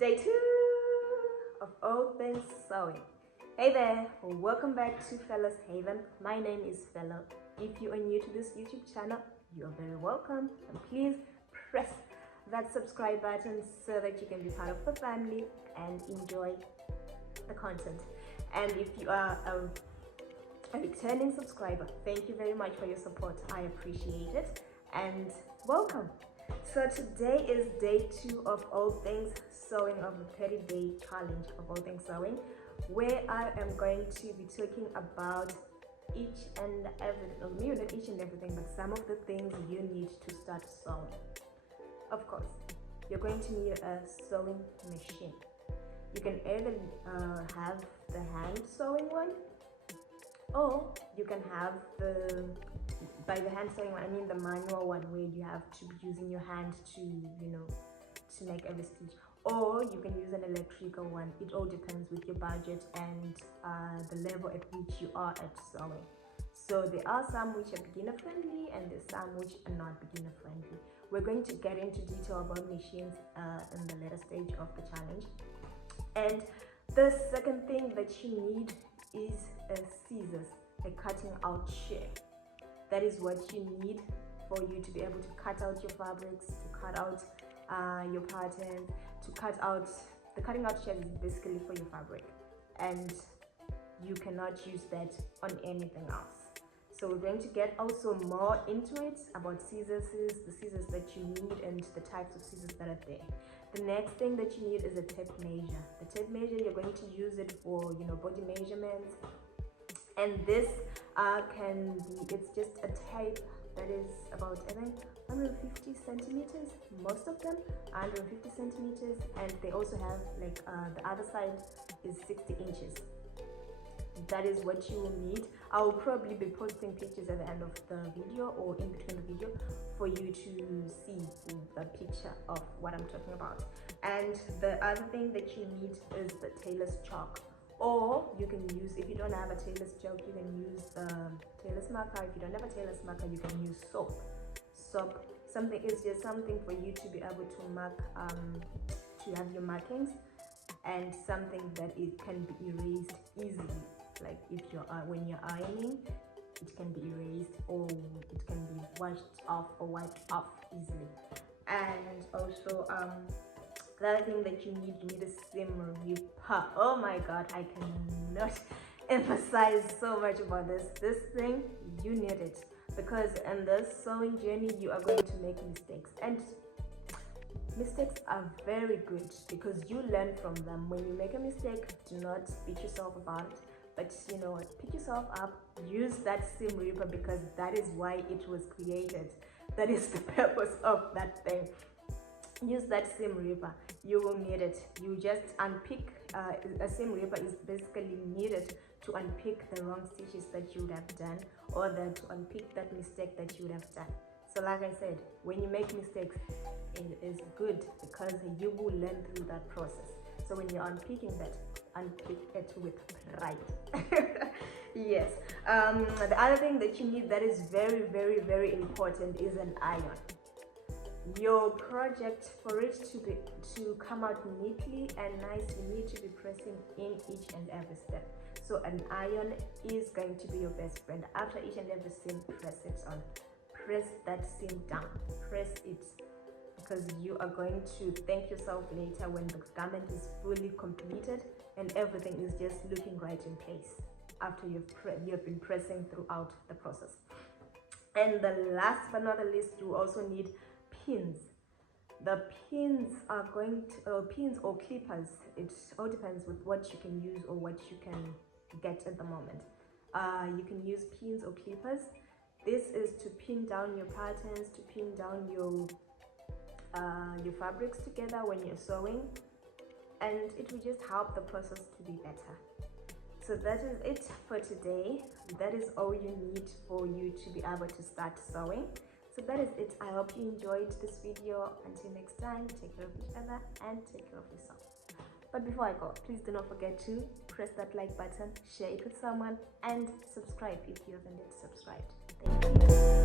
Day 2 of All Things Sewing. Hey there, welcome back to Fella's Haven. My name is Fella. If you are new to this YouTube channel, you are very welcome, and please press that subscribe button so that you can be part of the family and enjoy the content. And if you are a returning subscriber, thank you very much for your support. I appreciate it, and welcome. So today is day 2 of All Things Sewing, of the 30-day challenge of All Things Sewing, where I am going to be talking about each and everything, maybe not each and everything, but some of the things you need to start sewing. Of course, you're going to need a sewing machine. You can either have the hand sewing one, or you can have by the hand sewing one, I mean the manual one, where you have to be using your hand to make every stitch, or you can use an electrical one. It all depends with your budget and the level at which you are at sewing. So there are some which are beginner friendly and there's some which are not beginner friendly. We're going to get into detail about machines in the later stage of the challenge. And the second thing that you need is a scissors, a cutting out shear. That is what you need for you to be able to cut out your fabrics, to cut out your patterns, to cut out. The cutting out shears is basically for your fabric, and you cannot use that on anything else. So we're going to get also more into it about scissors, the scissors that you need and the types of scissors that are there. The next thing that you need is a tape measure. The tape measure, you're going to use it for body measurements, and this it's just a tape that is about, I think, 150 centimeters, most of them 150 centimeters, and they also have the other side is 60 inches. That is what you will need. I will probably be posting pictures at the end of the video or in between the video for you to see the picture of what I'm talking about. And the other thing that you need is the Tailors chalk, or you can use, if you don't have a Tailors chalk, you can use the Tailors marker. If you don't have a Tailors marker, you can use soap. Something is just something for you to be able to mark, to have your markings, and something that it can be erased easily. Like if when you're ironing, it can be erased, or it can be washed off or wiped off easily. And also the other thing that you need a seam ripper. Oh my god, I cannot emphasize so much about this thing. You need it, because in this sewing journey you are going to make mistakes, and mistakes are very good because you learn from them. When you make a mistake, do not beat yourself about it, but pick yourself up. Use that seam ripper, because that is why it was created. That is the purpose of that thing. Use that seam ripper. You will need it. You just unpick. A seam ripper is basically needed to unpick the wrong stitches that you would have done, or to unpick that mistake that you would have done. So like I said, when you make mistakes, it is good because you will learn through that process. So when you're unpicking that, unpick it with pride. Yes. The other thing that you need that is very, very, very important is an iron. Your project, for it to come out neatly and nice, you need to be pressing in each and every step. So an iron is going to be your best friend. After each and every seam, press it on. Press that seam down. Press it, because you are going to thank yourself later when the garment is fully completed and everything is just looking right in place after you've been pressing throughout the process. And the last but not the least, you also need pins. The pins are pins or clippers. It all depends with what you can use or what you can get at the moment. You can use pins or clippers. This is to pin down your patterns, to pin down your fabrics together when you're sewing, and it will just help the process to be better. So that is it for today. That is all you need for you to be able to start sewing. So that is it. I hope you enjoyed this video. Until next time, take care of each other and take care of yourself. But before I go, please do not forget to press that like button, share it with someone, and subscribe if you haven't yet subscribed. Thank you.